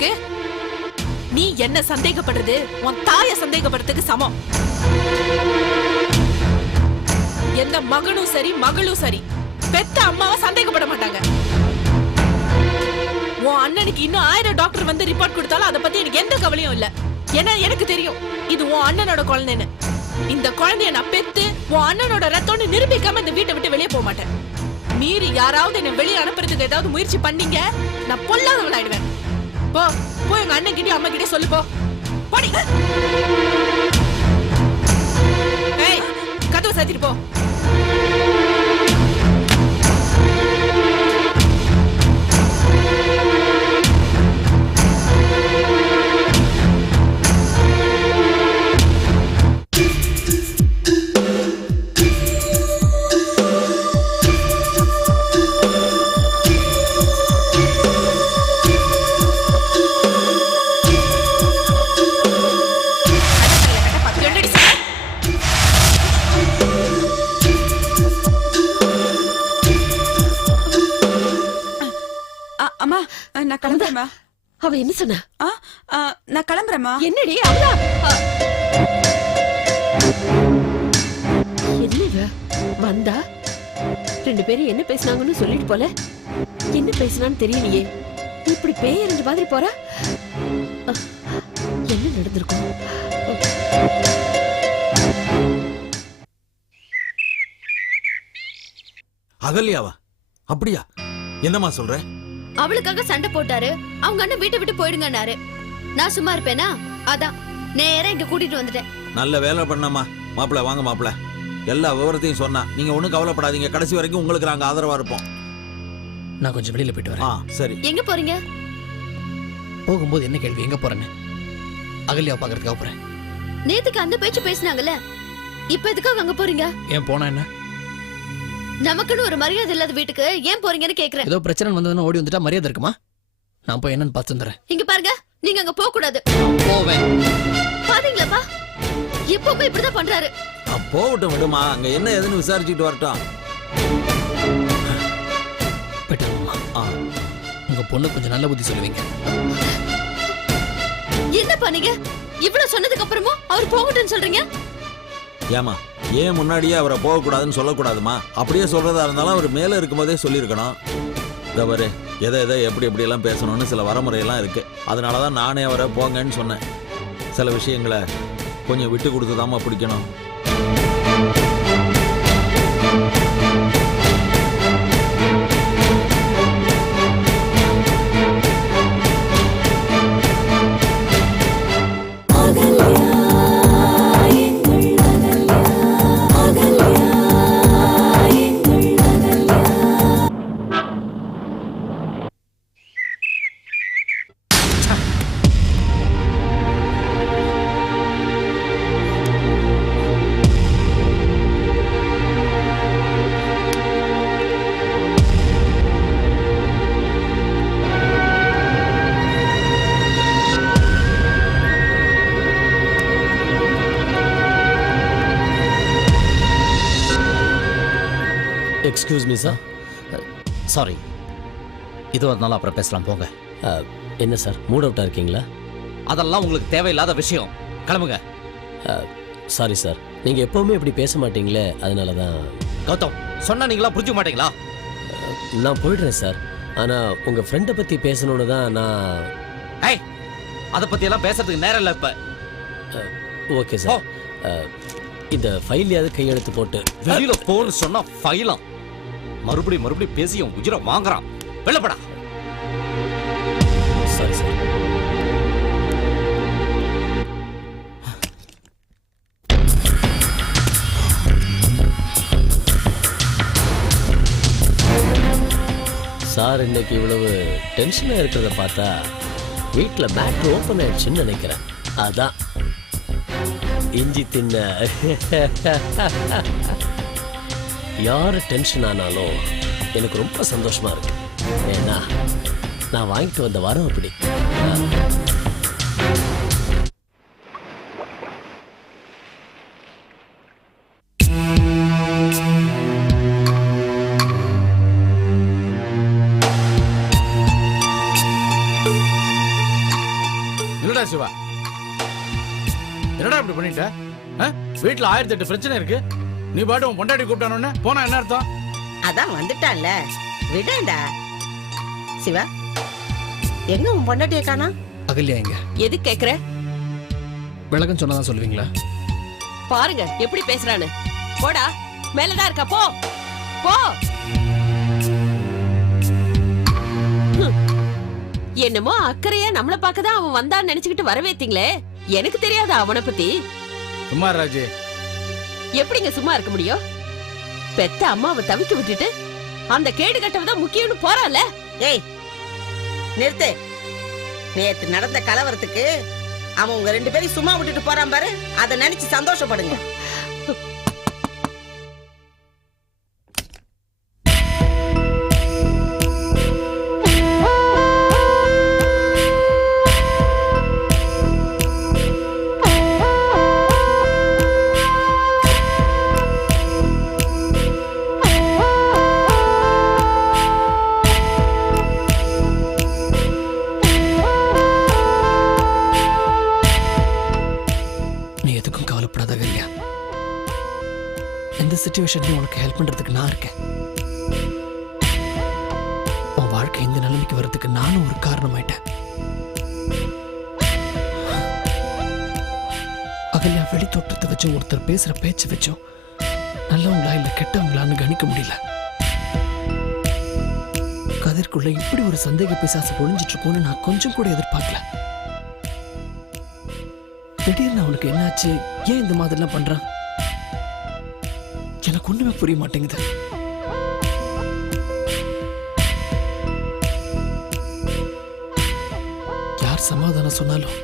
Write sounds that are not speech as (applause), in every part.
இருக்கு? நீ என்ன சந்தேகப்படுறது? உன் தாய சந்தேகப்படுறதுக்கு சமம். எந்த மகனும் சரி மகளும் சரி. பெத்த அம்மாவை சந்தேகப்பட மாட்டாங்க. உன் அண்ணனுக்கு இன்னும் ஆயிரம் டாக்டர் வந்து ரிப்போர்ட் கொடுத்தாலும் அதை பத்தி எனக்கு எந்த கவலையும் இல்ல. ஏன்னா எனக்கு தெரியும் இது உன் அண்ணனோட குழந்தைன்னு. இந்த குழந்தைய நான் பெத்து உன் அண்ணனோட ரத்தம்னு நிரூபிக்காம இந்த வீட்டை விட்டு வெளியே போக மாட்டேன். மீறி யாராவது என்னை வெளியே அனுப்புறதுக்கு ஏதாவது முயற்சி பண்ணீங்க நான் பொல்லாதவளாயிடுவேன் போ போ எங்க அண்ணன் கிட்டே அம்மா கிட்டே சொல்லு போ. போடி. ஏய் கதவை சாத்திட்டு போ. அம்மா நான் கிளம்புறேம்மா. அவ என்ன சொன்னா? ஆ, ஆ, நான் கிளம்புறேம்மா. என்னடி? அவளா அ. என்ன வந்தா? ரெண்டு பேரும் என்ன பேசுனாங்கன்னு சொல்லிட்டு போல. என்ன பேசுனான்னு தெரியலையே. இப்படி பேய் எறிஞ்ச மாதிரி போறா? என்ன நடந்திருக்கும் அகல்யாவா? அப்படியா? என்னம்மா சொல்ற? அவளுக்காக சண்டை போட்டாரு. அவங்க அண்ணன் வீட்டை விட்டு போயிடுங்கன்னாரு. நான் சும்மா இருப்பேனா? அதான். நேரா இங்க கூட்டிட்டு வந்துட்டேன். நல்ல வேலை பண்ணம்மா. மாப்பிள வாங்க மாப்பிள எல்லா விவரத்தையும் சொன்னா நீங்க ஒண்ணும் கவலைப்படாதீங்க. கடைசி வரைக்கும் உங்களுக்கு நாங்க ஆதரவா இருப்போம். நான் கொஞ்சம் வெளியில போயிட்டு ஆ வரேன் சரி. எங்க போறீங்க? போகும்போது என்ன கேள்வி? எங்க போறேன்னு? அகல்யா பாக்குறதுக்காக போறேன். நேத்துக்கு அந்த பேச்சு பேசுனாங்கல்ல. இப்ப எதுக்காக அங்க போறீங்க? ஏன் போனா என்ன? நமக்குன்னு ஒரு மரியாதை இல்லாத வீட்டுக்கு ஏன் போறீங்கன்னு கேக்குறேன். ஏதோ பிரச்சனை வந்ததுன்னு ஓடி வந்துட்டா மரியாதை இருக்குமா? நான் போய் என்னன்னு பார்த்து வந்துடுறேன். இங்க பாருங்க நீங்க அங்க போக கூடாது போவேன். பாத்தீங்களாப்பா? எப்பவுமே இப்படிதான் பண்றாரு. போகட்டும் விடுமா. அங்க என்ன ஏதுன்னு விசாரிச்சுட்டு வரட்டும். ஆ, உங்க பொண்ணு கொஞ்சம் நல்ல புத்தி சொல்லுவீங்க. என்ன பண்ணீங்க இவ்வளவு சொன்னதுக்கு அப்புறமும் அவர் போகட்டும்னு சொல்றீங்க? ஏமா ஏன் முன்னாடியே அவரை போகக்கூடாதுன்னு சொல்லக்கூடாதுமா? அப்படியே சொல்றதா இருந்தாலும் அவர் மேல இருக்கும்போதே சொல்லியிருக்கணும். தவறு எதை எதை எப்படி எப்படி எல்லாம் பேசணும்னு சில வரமுறையெல்லாம் இருக்கு. அதனால தான் நானே அவரை போங்கன்னு சொன்னேன். சில விஷயங்களை கொஞ்சம் விட்டு கொடுத்து பிடிக்கணும். எக்ஸ்கியூஸ் மீ சார் சாரி இது வரனால அப்புறம் பேசலாம் போங்க. என்ன சார் மூட் அவுட்டாக இருக்கீங்களா? அதெல்லாம் உங்களுக்கு தேவையில்லாத விஷயம். கிளம்புங்க. சாரி சார் நீங்கள் எப்போவுமே இப்படி பேச மாட்டீங்களே அதனால தான். கௌதம் சொன்னா நீங்களா புரிஞ்சுக்க மாட்டீங்களா? நான் போயிடுறேன் சார் ஆனால் உங்கள் ஃப்ரெண்டை பற்றி பேசணுன்னு தான் நான் ஏய் அத பத்தி எல்லாம் பேசுறதுக்கு நேரம் இல்ல இப்ப. ஓகே சார் இந்த ஃபைல்லையாவது கையெழுத்து போட்டு வெளியில போன்னு சொன்னா ஃபைலாம் மறுபடியும் மறுபடியும் பேசியும் உயிரை வாங்குறான். வெள்ளப்படா சாரி சார். சார் இன்னைக்கு இவ்வளவு டென்ஷனாக இருக்கிறத பார்த்தா வீட்டில் மேட்ரு ஓப்பன் ஆயிடுச்சுன்னு நினைக்கிறேன். அதான். இஞ்சி தின்ன. (laughs) யார் டென்ஷன் ஆனாலும் எனக்கு ரொம்ப சந்தோஷமா இருக்கு. ஏன்னா நான் வாங்கிட்டு வந்த வாரம் அப்படி. என்னடா சிவா? என்னடா இப்படி பண்ணிட்ட? வீட்டில் ஆயிரத்தி எட்டு பிரச்சனை இருக்கு. நீ பாட்டு உன் பொண்டாட்டி கூப்பிட்டானு போனா என்ன அர்த்தம்? அதான் வந்துட்டான்ல. விடேண்டா. சிவா எங்க உன் பொண்டாட்டிய காணா? அகல்யா எங்க? எது கேக்குற? விளக்கம் சொன்னதான் சொல்லுவீங்களா? பாருங்க எப்படி பேசுறான்னு. போடா மேலதான் இருக்கா போ. போ. என்னமோ அக்கறையா நம்மள பார்க்கதான் அவன் வந்தான்னு நினைச்சுக்கிட்டு வரவேத்தீங்களே. எனக்கு தெரியாதா அவனை பத்தி. சும்மா ராஜு. எப்படிங்க சும்மா இருக்க முடியும்? பெத்த அம்மாவை தவிக்க விட்டுட்டு அந்த கேடு கட்டவதான் முக்கியம்னு போறால ஏய் நிறுத்து. நேத்து நடந்த கலவரத்துக்கு அவன் உங்க ரெண்டு பேரையும் சும்மா விட்டுட்டு போறான் பாரு. அதை நினைச்சு சந்தோஷப்படுங்க. சுச்சுவேஷன்லையும் உனக்கு ஹெல்ப் பண்ணுறதுக்கு நான் இருக்கேன். உன் வாழ்க்கை இந்த நிலைமைக்கு வர்றதுக்கு நானும் ஒரு காரணமாயிட்டேன். அகல்யா வெளி தோற்றத்தை வச்சும் ஒருத்தர் பேசுகிற பேச்சு வச்சும் நல்லவங்களா இல்லை கெட்டவங்களான்னு கணிக்க முடியல. கதிர்க்குள்ள இப்படி ஒரு சந்தேக பிசாசு பொழிஞ்சிட்டு இருக்கோம்னு நான் கொஞ்சம் கூட எதிர்பார்க்கல. திடீர்னு அவனுக்கு என்னாச்சு? ஏன் இந்த மாதிரிலாம் பண்றான்? எனக்கு ஒண்ணுமே புரிய மாட்டேங்குது. யார் சமாதானம் சொன்னாலும்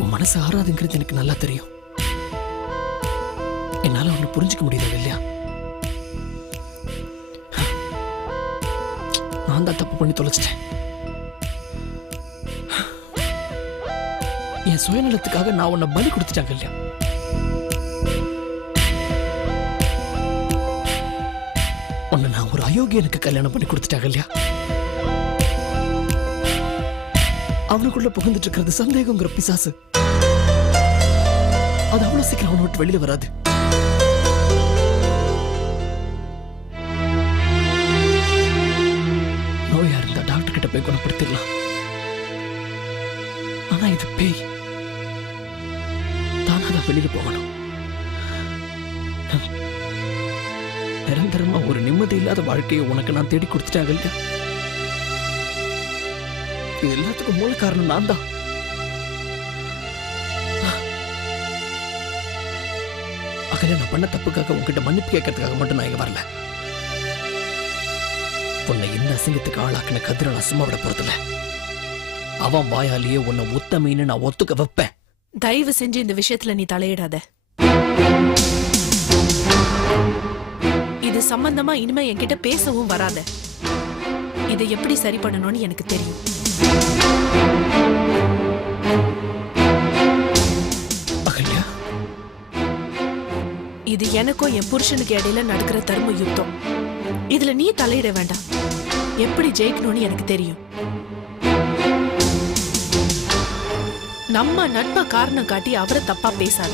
உன் மனசு ஆறாதுங்கிறது எனக்கு நல்லா தெரியும். என்னால ஒண்ணு புரிஞ்சுக்க முடியாது இல்லையா? நான் தான் தப்பு பண்ணி தொலைச்சிட்டேன். என் சுயநலத்துக்காக நான் உன்னை பலி கொடுத்துட்டாங்க இல்லையா? உன்னை நான் ஒரு அயோக்கியனுக்கு கல்யாணம் பண்ணி கொடுத்துட்டாங்க இல்லையா? அவனுக்குள்ள புகுந்துட்டு இருக்கிறது சந்தேகங்கிற பிசாசு. அது அவ்வளவு சீக்கிரம் அவனை விட்டு வெளியில வராது. வாழ்க்கையை உனக்கு நான் தேடி கொடுத்துட்டாங்க இல்லையா இது எல்லாத்துக்கும் மூல காரணம் நான் தான். அகல நான் பண்ண தப்புக்காக உங்ககிட்ட மன்னிப்பு கேட்கறதுக்காக மட்டும் நான் இங்க வரல. உன்னை இந்த அசிங்கத்துக்கு ஆளாக்குன கதிர நான் சும்மா விட போறதில்ல. அவன் வாயாலேயே உன்னை உத்தமின்னு நான் ஒத்துக்க வைப்பேன். தயவு செஞ்சு இந்த விஷயத்துல நீ தலையிடாத. இது சம்பந்தமா இனிமே என்கிட்ட பேசவும் வராத. இதை எப்படி சரி பண்ணணும்னு எனக்கு தெரியும். இது எனக்கும் என் புருஷனுக்கு இடையில நடக்கிற தர்ம யுத்தம். இதுல நீ தலையிட வேண்டாம். எப்படி ஜெயிக்கணும்னு எனக்கு தெரியும். நம்ம நட்பை காரணம் காட்டி அவரை தப்பா பேசாத.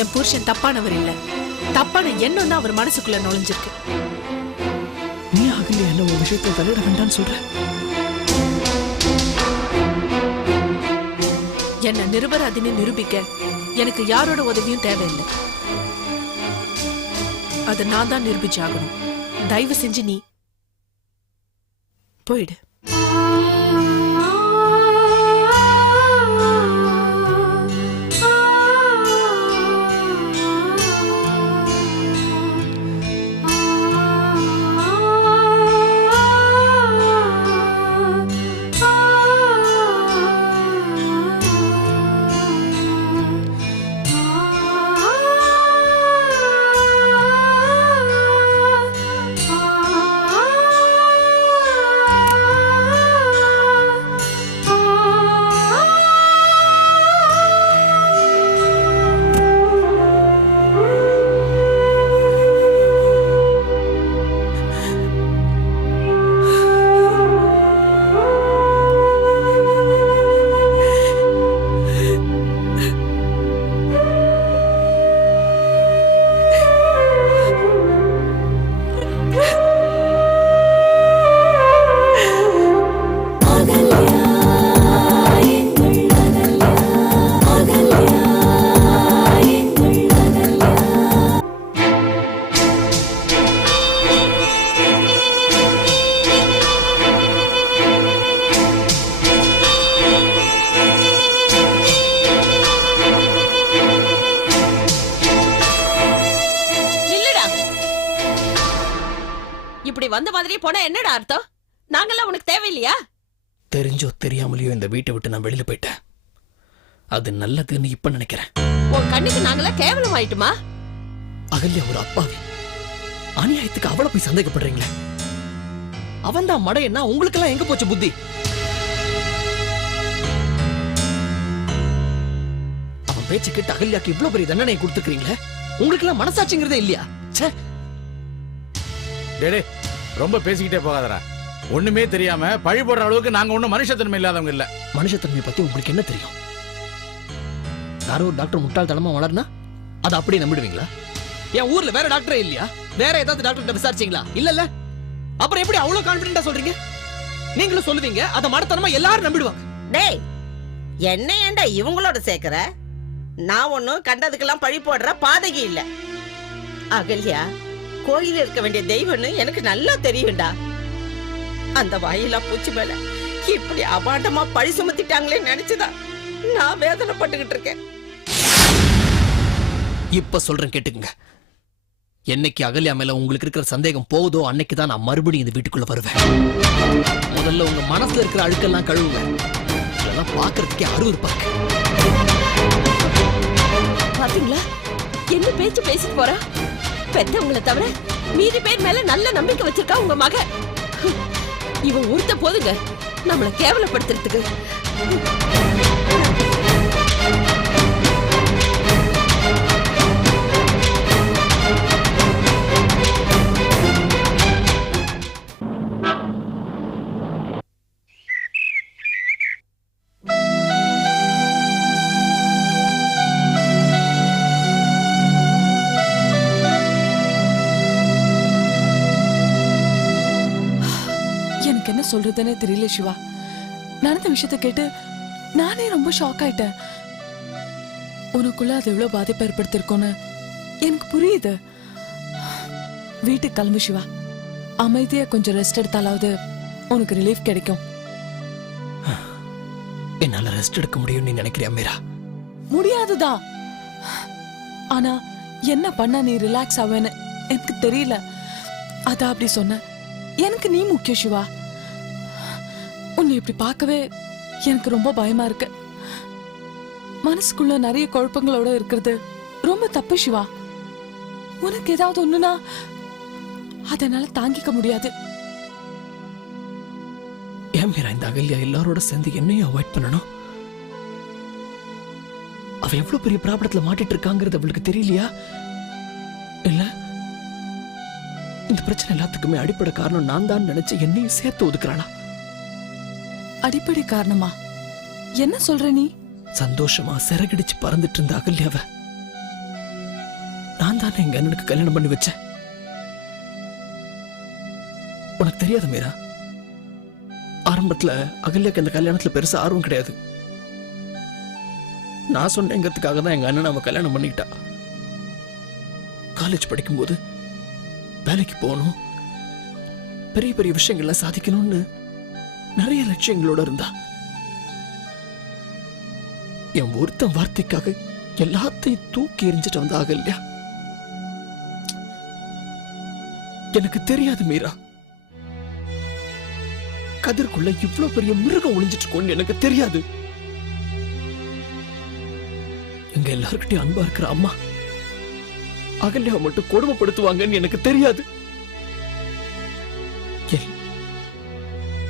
என் புருஷன் தப்பானவர் இல்ல. தப்பான எண்ணம் தான் அவர் மனசுக்குள்ள நுழைஞ்சிருக்கு. நீ அகல்யா என்ன உன் விஷயத்தை தலையிட வேண்டாம்னு சொல்ற? என்ன நிருபராதின்னு நிரூபிக்க எனக்கு யாரோட உதவியும் தேவையில்லை. அதை நான் தான் நிரூபிச்சாகணும். தயவு செஞ்சு நீ போயிடு. தெரிஞ்சோ தெரியாமலையோ இந்த வீட்டை விட்டு நான் வெளியில போயிட்டேன். அது நல்லதுன்னு இப்ப நினைக்கிறேன். உன் கண்ணுக்கு நாங்கெல்லாம் கேவலம் ஆயிட்டுமா அகல்யா ஒரு அப்பாவி. அநியாயத்துக்கு அவளை போய் சந்தேகப்படுறீங்களே? அவன் தான் மடையன்னா உங்களுக்கெல்லாம் எங்க போச்சு புத்தி? அவன் பேச்சு கேட்டு அகல்யாக்கு இவ்வளவு பெரிய தண்டனை கொடுத்துருக்கீங்களே உங்களுக்கு எல்லாம் மனசாட்சிங்கிறதே இல்லையா? ச்சே. டேடே ரொம்ப பேசிக்கிட்டே போகாதடா. ஒண்ணுமே தெரியாம பழி போடுற அளவுக்கு நாங்க ஒண்ணும் மனுஷத்தன்மை இல்லாதவங்க இல்ல. மனுஷத்தன்மையை பத்தி உங்களுக்கு என்ன தெரியும்? யாரோ ஒரு டாக்டர் முட்டாள்தனமா வளர்னா அதை அப்படியே நம்பிடுவீங்களா? என் ஊர்ல வேற டாக்டரே இல்லையா? வேற ஏதாவது டாக்டர் விசாரிச்சீங்களா? இல்லல்ல? அப்புறம் எப்படி அவ்வளவு கான்பிடண்டா சொல்றீங்க? நீங்களும் சொல்லுவீங்க அதை மடத்தனமா எல்லாரும் நம்பிடுவாங்க. டேய் என்ன ஏன்டா இவங்களோட சேர்க்கிற? நான் ஒண்ணும் கண்டதுக்கெல்லாம் பழி போடுற பாதகி இல்ல. அகல்யா கோயில இருக்க வேண்டிய தெய்வம்னு எனக்கு நல்லா தெரியும்டா. அந்த வாயிலா பூச்சி மேல இப்படி அபாண்டமா பழி சுமத்திட்டாங்களே நினைச்சுதான் நான் வேதனைப்பட்டுக்கிட்டு இருக்கேன். இப்ப சொல்றேன் கேட்டுக்குங்க. என்னைக்கு அகல்யா மேல உங்களுக்கு இருக்கிற சந்தேகம் போகுதோ அன்னைக்கு தான் நான் மறுபடியும் இந்த வீட்டுக்குள்ள வருவேன். முதல்ல உங்க மனசுல இருக்கிற அழுக்கெல்லாம் கழுவுங்க. இதெல்லாம் பாக்குறதுக்கே அருவருப்பா இருக்கு. பாத்தீங்களா? என்ன பேச்சு பேசிட்டு போறா? பெத்தவங்களை தவிர மீதி பேர் மேல நல்ல நம்பிக்கை வச்சிருக்கா உங்க மக இவன் ஒருத்த போதுங்க. நம்மளை கேவலப்படுத்துறதுக்கு. சொல்றதுன்னே தெரியல சிவா. நடந்த விஷயத்த கேட்டு நானே ரொம்ப ஷாக் ஆயிட்டேன். உனக்குள்ள அது எவ்வளவு பாதிப்பு ஏற்படுத்திருக்கோன்னு எனக்கு புரியுது. வீட்டுக்கு கிளம்பு சிவா. அமைதியா கொஞ்சம் ரெஸ்ட் எடுத்தாலாவது உனக்கு ரிலீஃப் கிடைக்கும். என்னால ரெஸ்ட் எடுக்க முடியும்னு நீ நினைக்கிறியா மீரா? முடியாதுதான் ஆனா என்ன பண்ண நீ ரிலாக்ஸ் ஆவேன்னு எனக்கு தெரியல. அதான் அப்படி சொன்ன. எனக்கு நீ முக்கியம் சிவா. உன்னை இப்படி பார்க்கவே எனக்கு ரொம்ப பயமா இருக்கு. மனசுக்குள்ள நிறைய குழப்பங்களோட இருக்கிறது ரொம்ப தப்பு சிவா. உனக்கு ஏதாவது ஒண்ணுனா அதனால தாங்கிக்க முடியாது. ஏன் மீரா இந்த அகல்யா எல்லாரோட சேர்ந்து என்னையும் அவாய்ட் பண்ணணும். அவ எவ்வளவு பெரிய பிராபலத்துல மாட்டிட்டு இருக்காங்கிறது அவளுக்கு தெரியலையா? இல்ல இந்த பிரச்சனை எல்லாத்துக்குமே அடிப்படை காரணம் நான் தான் நினைச்சு என்னையும் சேர்த்து ஒதுக்குறானா அடிப்படை காரணமா? என்ன சொல்ற நீ? சந்தோஷமா சிறகடிச்சு பறந்துட்டு இருந்த அகல்யாவ. நான் தானே எங்க அண்ணனுக்கு கல்யாணம் பண்ணி வச்சேன். உனக்கு தெரியாது மீரா. ஆரம்பத்துல அகல்யாக்கு இந்த கல்யாணத்துல பெருசா ஆர்வம் கிடையாது. நான் சொன்னேங்கிறதுக்காக தான் எங்க அண்ணன் அவ கல்யாணம் பண்ணிக்கிட்டா. காலேஜ் படிக்கும்போது வேலைக்கு போகணும். பெரிய பெரிய விஷயங்கள்ல சாதிக்கணும்னு நிறைய லட்சியங்களோட இருந்தா. என் ஒருத்தன் வார்த்தைக்காக எல்லாத்தையும் தூக்கி எறிஞ்சிட்டு வந்த அகல்யா எனக்கு தெரியாது மீரா. கதிர்க்குள்ள இவ்வளவு பெரிய மிருகம் ஒளிஞ்சிட்டு இருக்கோம்னு எனக்கு தெரியாது. எங்க எல்லாருக்கிட்டையும் அன்பா இருக்கிற அம்மா அகல்யாவை மட்டும் கொடுமைப்படுத்துவாங்கன்னு எனக்கு தெரியாது.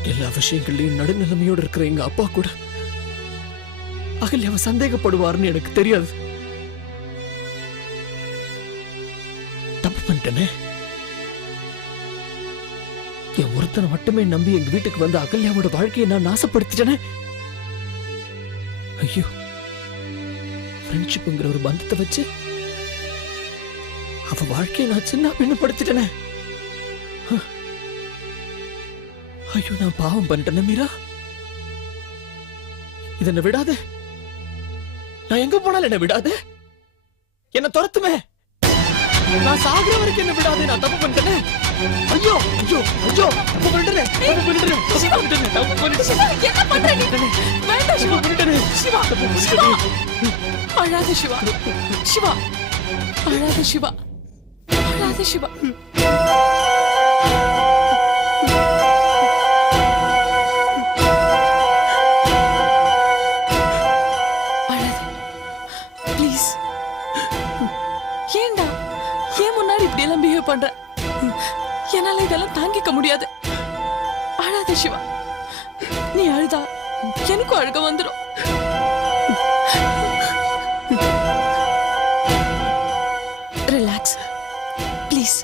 எல்லா விஷயங்கள்லயும் நடுநிலைமையோட இருக்கிற எங்க அப்பா கூட. அகல்யாவை சந்தேகப்படுவார்னு எனக்கு தெரியாது. தப்பு பண்ணிட்டேனே? என் ஒருத்தனை மட்டுமே நம்பி எங்க வீட்டுக்கு வந்து அகல்யாவோட வாழ்க்கையை நான் நாசப்படுத்திட்டேனே? ஐயோ. ஃப்ரெண்ட்ஷிப்புங்கிற ஒரு பந்தத்தை வச்சு அவ வாழ்க்கையை நான் சின்ன பின்னப்படுத்திட்டேனே? ஐயோ நான் பாவம் பண்ணிட்டேனே மீரா. இதை என்ன விடாத. நான் எங்க போனாலும் என்ன விடாத. என்ன துரத்துமே. நான் சாகுற வரைக்கும் என்ன விடாதே நான் தப்பு பண்ணிட்டேனே. ஐயோ ஐயோ ஐயோ தப்பு பண்ணிட்டேனே. தப்பு பண்ணிட்டேனே. தப்பு பண்ணிட்டேனே. தப்பு பண்ணிட்டேனே. என்ன பண்ற நீ? வேண்டாம் சிவா. பண்ணிட்டேனே. சிவா சிவா. அழாத சிவா. சிவா. அழாத சிவா. அழாத சிவா. என்னால இதெல்லாம் தாங்கிக்க முடியாது. அழாத சிவா. நீ அழுதா எனக்கும் அழுக வந்துடும் ரிலாக்ஸ் ப்ளீஸ்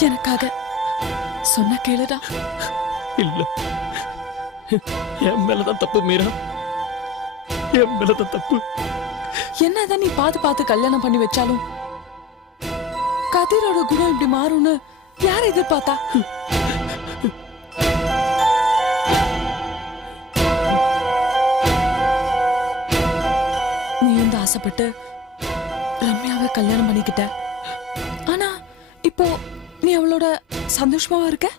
எனக்காக சொன்ன கேளுடா. இல்ல. என் மேலதான் தப்பு மீரா. என் மேலதான் தப்பு. என்னதான் நீ பார்த்து பார்த்து கல்யாணம் பண்ணி வச்சாலும் கதிரோட குணம் இப்படி மாறும்னு யார் எதிர்பார்த்தா? நீ வந்து ஆசைப்பட்டு ரம்யாவை கல்யாணம் பண்ணிக்கிட்ட. ஆனா இப்போ நீ அவளோட சந்தோஷமாவா இருக்க?